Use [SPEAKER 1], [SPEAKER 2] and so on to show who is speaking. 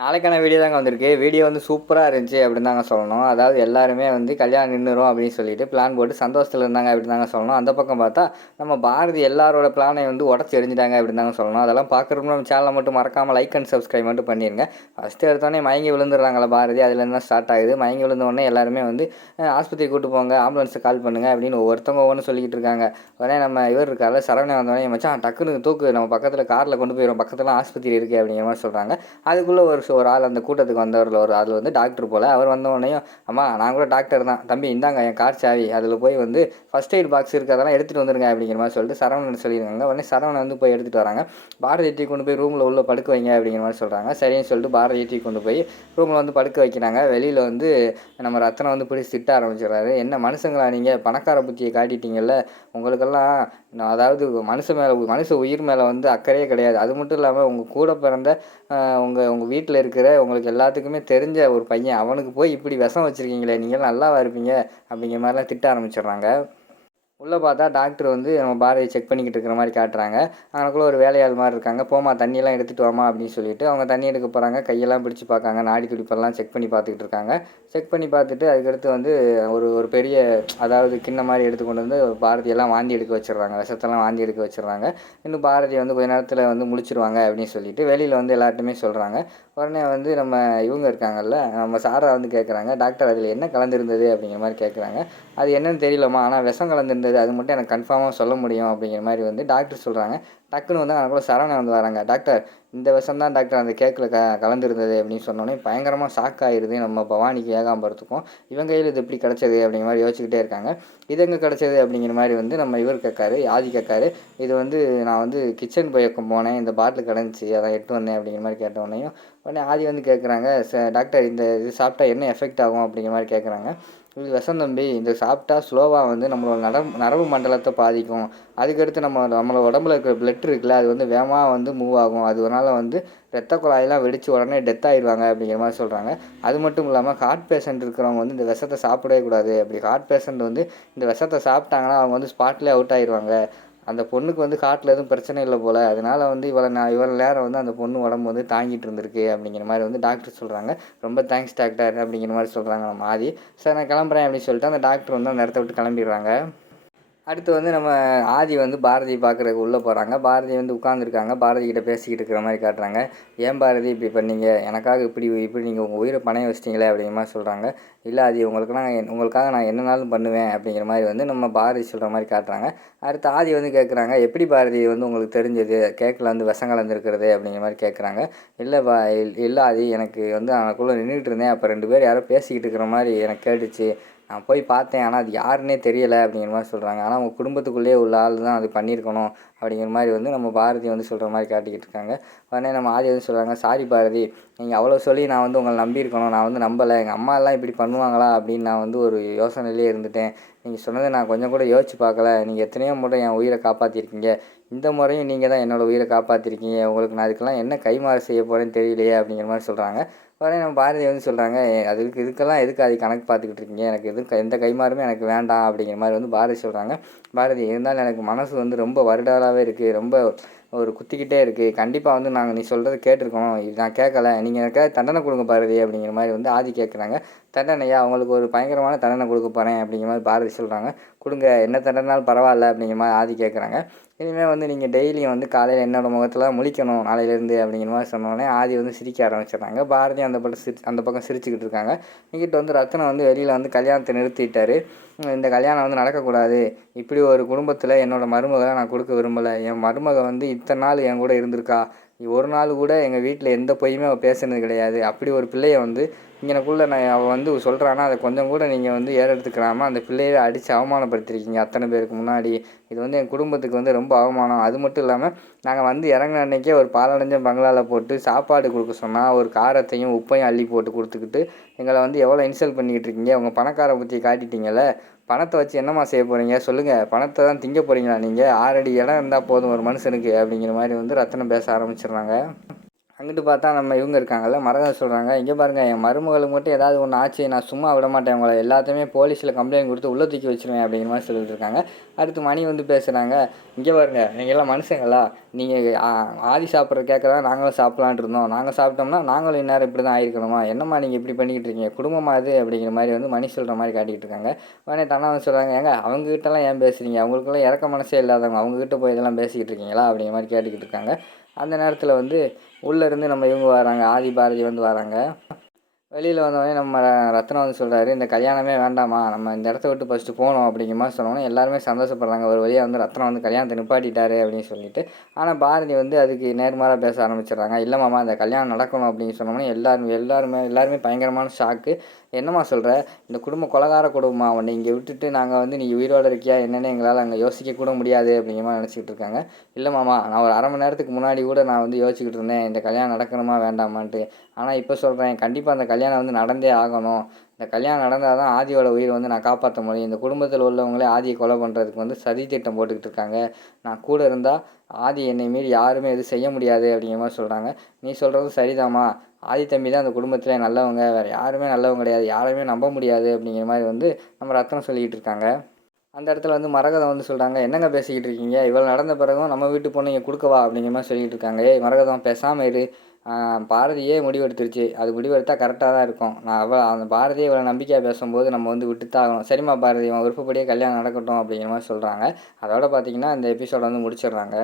[SPEAKER 1] நாளைக்கான வீடியோ தாங்க வந்திருக்கு. வீடியோ வந்து சூப்பராக இருந்துச்சு அப்படின்னு தாங்க சொல்லணும். அதாவது எல்லாருமே வந்து கல்யாணம் நின்றுரும் அப்படின்னு சொல்லிட்டு பிளான் போட்டு சந்தோஷத்தில் இருந்தாங்க அப்படின்னு தாங்க சொல்லணும். அந்த பக்கம் பார்த்தா நம்ம பாரதி எல்லாரோட பிளானை வந்து உடச்சி எரிஞ்சிட்டாங்க அப்படின்னு தாங்க சொல்லணும். அதெல்லாம் பார்க்குறப்ப நம்ம சேனலை மட்டும் மறக்காமல் லைக் அண்ட் சப்ஸ்கிரைப் மட்டும் பண்ணிடுங்க ஃபஸ்ட்டு எடுத்தோடனே மயங்கி விழுந்துடுறாங்களா பாரதி அதுலேருந்து தான் ஸ்டார்ட் ஆகுது. மயங்கி விழுந்தோடனே எல்லாருமே வந்து ஆஸ்பத்திரி கூட்டு போங்க ஆம்புலன்ஸை கால் பண்ணுங்க அப்படின்னு ஒவ்வொருத்தவங்க ஒவ்வொன்று சொல்லிக்கிட்டு இருக்காங்க. உடனே நம்ம இவர் இருக்கார்ல சரவணன் வந்தோடனே மச்சான் டக்குன்னு தூக்கு நம்ம பக்கத்தில் காரில் கொண்டு போயிடும் பக்கத்தில் ஆஸ்பத்திரி இருக்குது அப்படிங்கிற மாதிரி சொல்கிறாங்க அதுக்குள்ளே ஒரு ஒரு ஆள் அந்த கூட்டத்துக்கு வந்தவரில் ஒரு ஆள் வந்து டாக்டர் போல் அவர் வந்த அம்மா நான் கூட டாக்டர் தான். தம்பி இந்தாங்க என் கார் சாவி. அதில் போய் வந்து ஃபஸ்ட் எய்ட் பாக்ஸ் இருக்குது அதெல்லாம் எடுத்துகிட்டு வந்துருங்க அப்படிங்கிற மாதிரி சொல்லிட்டு சரவணன் சொல்லியிருக்காங்க. உடனே சரவணன் வந்து போய் எடுத்துகிட்டு வராங்க. பாரதி டீ கொண்டு போய் ரூமில் உள்ள படுக்க வைங்க அப்படிங்கிற மாதிரி சொல்கிறாங்க சரின்னு சொல்லிட்டு பாரதி டீ கொண்டு போய் ரூமில் வந்து படுக்க வைக்கிறாங்க. வெளியில் வந்து நம்ம ரத்தனை வந்து பிடிச்சி திட்ட ஆரம்பிச்சிடுறாரு. என்ன மனுஷங்களா நீங்கள் பணக்கார புத்தியை காட்டிட்டீங்கல்ல. உங்களுக்கெல்லாம் நான் அதாவது மனுஷன் மேலே மனுஷ உயிர் மேலே வந்து அக்கறையே கிடையாது. அது மட்டும் இல்லாமல் உங்கள் கூட பிறந்த உங்கள் உங்கள் வீட்டில் இருக்கிற உங்களுக்கு எல்லாத்துக்குமே தெரிஞ்ச ஒரு பையன் அவனுக்கு போய் இப்படி விஷம் வச்சுருக்கீங்களே நீங்கள் நல்லாவா இருப்பீங்க அப்படிங்கிற மாதிரிலாம் திட்ட ஆரம்பிச்சிடுறாங்க. உள்ளே பார்த்தா டாக்டர் வந்து நம்ம பாரதியை செக் பண்ணிக்கிட்டு இருக்கிற மாதிரி காட்டுறாங்க. அவனுக்குள்ளே ஒரு வேலையாள் மாதிரி இருக்காங்க. போமா தண்ணியெல்லாம் எடுத்துகிட்டு வாமா அப்படின்னு சொல்லிட்டு அவங்க தண்ணி எடுக்க போகிறாங்க கையெல்லாம் பிடிச்சி பார்க்காங்க. நாடி துடிப்பெல்லாம் செக் பண்ணி பார்த்துக்கிட்டு இருக்காங்க. செக் பண்ணி பார்த்துட்டு அதுக்கடுத்து வந்து ஒரு ஒரு பெரிய அதாவது கிண்ண மாதிரி எடுத்து கொண்டு வந்து பாரதியெல்லாம் வாந்தி எடுக்க வச்சிடுறாங்க. விஷத்தெல்லாம் வாந்தி எடுக்க வச்சிடுறாங்க. இன்னும் பாரதி வந்து கொஞ்ச நேரத்தில் வந்து முழிச்சிருவாங்க அப்படின்னு சொல்லிட்டு வெளியில் வந்து எல்லார்ட்டுமே சொல்கிறாங்க உடனே வந்து நம்ம இவங்க இருக்காங்கல்ல நம்ம சாரா வந்து கேட்குறாங்க டாக்டர் அதில் என்ன கலந்துருந்தது அப்படிங்கிற மாதிரி கேட்குறாங்க அது என்னன்னு தெரியலம்மா. ஆனால் விஷம் கலந்துருந்தது அது மட்டும் எனக்கு கன்ஃபார்மாக சொல்ல முடியும் அப்படிங்கிற மாதிரி வந்து டாக்டர் சொல்கிறாங்க டக்குன்னு வந்து அதுக்குள்ள சரவணன் வந்து வராங்க. டாக்டர் இந்த விஷம் தான் டாக்டர் அந்த கேக்கில் க கலந்துருந்தது அப்படின்னு சொன்னோன்னே பயங்கரமாக ஷாக் ஆயிடுது நம்ம பவானிக்கு ஏகாம்பரத்துக்கும். இவங்க கையில் இது எப்படி கிடச்சது அப்படிங்கிற மாதிரி யோசிச்சுக்கிட்டே இருக்காங்க. இது எங்கே கிடச்சது அப்படிங்கிற மாதிரி வந்து நம்ம இவர் கேட்காரு ஆதி கேட்காரு. இது வந்து நான் வந்து கிச்சன் பக்கம் போனேன். இந்த பாட்டில் கிடந்துச்சு. அதான் எட்டு வந்தேன் அப்படிங்கிற மாதிரி கேட்ட உடனேயும் உடனே ஆதி வந்து கேட்குறாங்க டாக்டர் இந்த இது சாப்பிட்டா என்ன எஃபெக்ட் ஆகும்? அப்படிங்கிற மாதிரி கேட்குறாங்க. விஷம் தம்பி இந்த சாப்பிட்டா ஸ்லோவாக வந்து நம்மளோட நட நரம்பு மண்டலத்தை பாதிக்கும். அதுக்கடுத்து நம்ம நம்மளோட உடம்புல இருக்கிற பிளட் இருக்குல்ல அது வந்து வேகமாக வந்து மூவ் ஆகும். அதனால வந்து ரத்த குழாயெல்லாம் வெடித்து உடனே டெத் ஆயிடுவாங்க அப்படிங்கிற மாதிரி சொல்கிறாங்க அது மட்டும் இல்லாமல் ஹார்ட் பேஷண்ட் இருக்கிறவங்க வந்து இந்த விஷத்தை சாப்பிடவே கூடாது. அப்படி ஹார்ட் பேஷண்ட் வந்து இந்த விஷத்தை சாப்பிட்டாங்கன்னா அவங்க வந்து ஸ்பாட்லேயே அவுட் ஆயிடுவாங்க. அந்த பொண்ணுக்கு வந்து காட்டில் எதுவும் பிரச்சனை இல்லை போல். அதனால் வந்து இவ்வளோ நான் இவ்வளோ நேரம் வந்து அந்த பொண்ணு உடம்பு வந்து தாங்கிட்டு இருந்திருக்கு அப்படிங்கிற மாதிரி வந்து டாக்டர் சொல்கிறாங்க ரொம்ப தேங்க்ஸ் டாக்டர் அப்படிங்கிற மாதிரி சொல்கிறாங்க நம்ம ஆதி. சார் நான் கிளம்புறேன் அப்படின்னு சொல்லிட்டு அந்த டாக்டர் வந்து அந்த இடத்த விட்டு கிளம்பிடுறாங்க. அடுத்து வந்து நம்ம ஆதி வந்து பாரதி பார்க்குறதுக்கு உள்ளே போகிறாங்க பாரதி வந்து உட்காந்துருக்காங்க பாரதி கிட்ட பேசிக்கிட்டு இருக்கிற மாதிரி காட்டுறாங்க. ஏன் பாரதி இப்படி பண்ணீங்க? எனக்காக இப்படி இப்படி நீங்கள் உங்கள் உயிரை பணைய வச்சிட்டீங்களே அப்படிங்கிற மாதிரி சொல்கிறாங்க இல்லை ஆதி உங்களுக்குலாம் என் உங்களுக்காக நான் என்னனாலும் பண்ணுவேன் அப்படிங்கிற மாதிரி வந்து நம்ம பாரதி சொல்கிற மாதிரி காட்டுறாங்க. அடுத்து ஆதி வந்து கேட்குறாங்க எப்படி பாரதி வந்து உங்களுக்கு தெரிஞ்சது? கேக்கில் வந்து விஷம் கலந்துருக்கிறது அப்படிங்கிற மாதிரி கேட்குறாங்க இல்லை பா இல்லை ஆதி எனக்கு வந்து அவனுக்குள்ளே நின்றுட்டு இருந்தேன். அப்போ ரெண்டு பேர் யாரோ பேசிக்கிட்டு இருக்கிற மாதிரி எனக்கு கேட்டுச்சு. நான் போய் பார்த்தேன் ஆனால் அது யாருன்னே தெரியலை அப்படிங்கிற மாதிரி சொல்கிறாங்க ஆனால் அவங்க குடும்பத்துக்குள்ளேயே உள்ள ஆள் தான் அது பண்ணியிருக்கணும் அப்படிங்கிற மாதிரி வந்து நம்ம பாரதி வந்து சொல்கிற மாதிரி காட்டிக்கிட்டு இருக்காங்க. உடனே நம்ம ஆதி வந்து சொல்கிறாங்க சாரி பாரதி நீங்கள் அவ்வளோ சொல்லி நான் வந்து உங்களை நம்பியிருக்கணும் நான் வந்து நம்பலை. எங்கள் அம்மா எல்லாம் இப்படி பண்ணுவாங்களா? அப்படின்னு நான் வந்து ஒரு யோசனையிலே இருந்துட்டேன். நீங்கள் சொன்னதை நான் கொஞ்சம் கூட யோசிச்சு பார்க்கல. நீங்கள் எத்தனையோ முறை என் உயிரை காப்பாற்றிருக்கீங்க இந்த முறையும் நீங்கள் தான் என்னோடய உயிரை காப்பாற்றிருக்கீங்க உங்களுக்கு நான் அதுக்கெல்லாம் என்ன கைமாறு செய்ய போகிறேன்னு தெரியலையே அப்படிங்கிற மாதிரி சொல்கிறாங்க உடனே நம்ம பாரதி வந்து சொல்கிறாங்க அதுக்கு இதுக்கெல்லாம் எதுக்கு அது கணக்கு பார்த்துக்கிட்டு இருக்கீங்க? எனக்கு எதுவும் எந்த கைமாறுமே எனக்கு வேண்டாம் அப்படிங்கிற மாதிரி வந்து பாரதி சொல்கிறாங்க பாரதி இருந்தாலும் எனக்கு மனசு வந்து ரொம்ப வருடாலாகவே இருக்குது ரொம்ப ஒரு குத்திக்கிட்டே இருக்குது கண்டிப்பாக வந்து நாங்கள் நீ சொல்கிறது கேட்டிருக்கோம் இது நான் கேட்கல. நீங்கள் எனக்கு தண்டனை கொடுங்க பாரதி அப்படிங்கிற மாதிரி வந்து ஆதி கேட்குறாங்க தண்டனையா? அவங்களுக்கு ஒரு பயங்கரமான தண்டனை கொடுக்க போகிறேன் அப்படிங்கிற மாதிரி பாரதி சொல்கிறாங்க கொடுங்க என்ன தண்டனாலும் பரவாயில்ல அப்படிங்கிற மாதிரி ஆதி கேட்குறாங்க இனிமேல் வந்து நீங்கள் டெய்லியும் வந்து காலையில் என்னோடய முகத்தில் முழிக்கணும் நாளையிலேருந்து அப்படிங்கிற மாதிரி சொன்னோடனே ஆதி வந்து சிரிக்க ஆரம்பிச்சிடுறாங்க. பாரதி அந்த பக்கம் சிரி அந்த பக்கம் சிரிச்சுக்கிட்டு இருக்காங்க. இங்கிட்ட வந்து ரத்னம் வந்து வெளியில் வந்து கல்யாணத்தை நிறுத்திட்டாரு. இந்த கல்யாணம் வந்து நடக்கக்கூடாது. இப்படி ஒரு குடும்பத்தில் என்னோடய மருமகளை நான் கொடுக்க விரும்பலை. என் மருமக வந்து இத்தனை நாள் என் கூட இருந்திருக்கா? ஒரு நாள் கூட எங்கள் வீட்டில் எந்த பொய்யுமே அவள் பேசுனது கிடையாது. அப்படி ஒரு பிள்ளையை வந்து இங்கனக்குள்ளே நான் அவள் வந்து சொல்கிறான்னா அதை கொஞ்சம் கூட நீங்கள் வந்து ஏறெடுத்துக்கிறாமல் அந்த பிள்ளையை அடித்து அவமானப்படுத்திருக்கீங்க. அத்தனை பேருக்கு முன்னாடி. இது வந்து என் குடும்பத்துக்கு வந்து ரொம்ப அவமானம். அது மட்டும் இல்லாமல் நாங்கள் வந்து இறங்கின அன்னைக்கே ஒரு பாலடைஞ்ச பங்களாவில் போட்டு சாப்பாடு கொடுக்க சொன்னால் ஒரு காரத்தையும் உப்பையும் அள்ளி போட்டு கொடுத்துக்கிட்டு எங்களை வந்து எவ்வளோ இன்சல்ட் பண்ணிக்கிட்டு இருக்கீங்க? உங்கள் பணக்கார புத்தியை காட்டிட்டீங்களே பணத்தை வச்சு என்னம்மா செய்ய போகிறீங்க சொல்லுங்கள் பணத்தை தான் திங்க போகிறீங்களா நீங்கள் ஆறடி இடம் இருந்தால் போதும் ஒரு மனுஷனுக்கு அப்படிங்கிற மாதிரி வந்து ரத்தனம் பேச ஆரம்பிச்சிடுறாங்க. அங்கிட்டு பார்த்தா நம்ம இவங்க இருக்காங்கல்ல மரகதம் சொல்கிறாங்க இங்கே பாருங்கள் என் மருமகளுக்கு மட்டும் ஏதாவது ஒன்று ஆச்சு நான் சும்மா விட மாட்டேன் உங்களை எல்லாத்தையுமே போலீஸில் கம்ப்ளைண்ட் கொடுத்து உள்ளே தூக்கி வச்சிருவேன் அப்படிங்கிற மாதிரி சொல்லிட்டு இருக்காங்க. அடுத்து மணி வந்து பேசுகிறாங்க இங்கே பாருங்க நீங்கள் எல்லாம் மனுஷங்களா? நீங்கள் ஆதி சாப்பிட்ற கேட்குறதா நாங்களும் சாப்பிட்லான்ட்டு இருந்தோம். நாங்கள் சாப்பிட்டோம்னா நாங்களும் இந்நேரம் இப்படி தான் ஆயிருக்கணுமா? என்னம்மா நீங்கள் இப்படி பண்ணிக்கிட்டு இருக்கீங்க? குடும்பமாக அது? அப்படிங்கிற மாதிரி வந்து மணி சொல்கிற மாதிரி காட்டிக்கிட்டு இருக்காங்க. உடனே தன்னா வந்து சொல்கிறாங்க ஏங்க அவங்ககிட்டலாம் ஏன் பேசுகிறீங்க அவங்களுக்குலாம் இறக்க மனசே இல்லாதவங்க அவங்ககிட்ட போய் இதெல்லாம் பேசிக்கிட்டு இருக்கீங்களா? அப்படிங்கிற மாதிரி கேட்டுக்கிட்டு இருக்காங்க. அந்த நேரத்தில் வந்து உள்ளேருந்து நம்ம இவங்க வராங்க ஆதி பாரதி வந்து வராங்க. வெளியில் வந்தோடனே நம்ம ரத்னம் வந்து சொல்கிறாரு இந்த கல்யாணமே வேண்டாமா நம்ம இந்த இடத்த விட்டு ஃபஸ்ட்டு போகணும். அப்படிங்கிற மாதிரி சொன்னோன்னே எல்லாருமே சந்தோஷப்படுறாங்க. ஒரு வழியாக வந்து ரத்னம் வந்து கல்யாணத்தை நிப்பாட்டிட்டாரு அப்படின்னு சொல்லிட்டு. ஆனால் பாரதி வந்து அதுக்கு நேர்மாராக பேச ஆரம்பிச்சிடுறாங்க. இல்லைம்மா இந்த கல்யாணம் நடக்கணும். அப்படின்னு சொன்னோன்னே எல்லாரும் எல்லாருமே எல்லாருமே பயங்கரமான ஷாக்கு என்னம்மா சொல்கிற இந்த குடும்பம் கொலகார குடும்பமா உன்னை இங்கே விட்டுட்டு நாங்கள் வந்து நீ உயிரோட இருக்கியா? என்னென்னு எங்களால் அங்கே யோசிக்க கூட முடியாது. அப்படிங்கிற மாதிரி நினச்சிக்கிட்டு இருக்காங்க. இல்லை மாமா நான் ஒரு அரை மணி நேரத்துக்கு முன்னாடி கூட நான் வந்து யோசிச்சுக்கிட்டு இருந்தேன். இந்த கல்யாணம் நடக்கணுமா வேண்டாமான்ட்டு. ஆனால் இப்போ சொல்கிறேன் கண்டிப்பாக அந்த கல்யாணம் கல்யாணம் வந்து நடந்தே ஆகணும். இந்த கல்யாணம் நடந்தால் தான் ஆதியோட உயிரை வந்து நான் காப்பாற்ற முடியும். இந்த குடும்பத்தில் உள்ளவங்களே ஆதியை கொலை பண்ணுறதுக்கு வந்து சதி திட்டம் போட்டுக்கிட்டு இருக்காங்க. நான் கூட இருந்தால் ஆதி என்னை மீறி யாருமே எதுவும் செய்ய முடியாது அப்படிங்கிற மாதிரி சொல்கிறாங்க நீ சொல்கிறது சரிதாம்மா. ஆதி தம்பி தான் அந்த குடும்பத்தில் நல்லவங்க. வேறு யாருமே நல்லவங்க கிடையாது. யாருமே நம்ப முடியாது அப்படிங்கிற மாதிரி வந்து நம்ம ரத்தனம் சொல்லிக்கிட்டு இருக்காங்க. அந்த இடத்துல வந்து மரகதம் வந்து சொல்கிறாங்க என்னங்க பேசிக்கிட்டு இருக்கீங்க? இவ்வளோ நடந்த பிறகும் நம்ம வீட்டு பொண்ணு இங்கே கொடுக்கவா அப்படிங்கிற மாதிரி சொல்லிக்கிட்டு இருக்காங்க. ஏய் மரகதம் பேசாமல் இரு. பாரதியே முடிவெடுத்துருச்சு. அது முடிவெடுத்தால் கரெக்டாக தான் இருக்கும். நான் அவ்வளோ அந்த பாரதியை இவ்வளோ நம்பிக்கையாக பேசும்போது நம்ம வந்து விட்டு தான் ஆகணும். சரிம்மா பாரதி உன் விருப்பப்படியே கல்யாணம் நடக்கட்டும் அப்படிங்கிற மாதிரி சொல்கிறாங்க அதோட பார்த்தீங்கன்னா இந்த எபிசோட வந்து முடிச்சிடுறாங்க.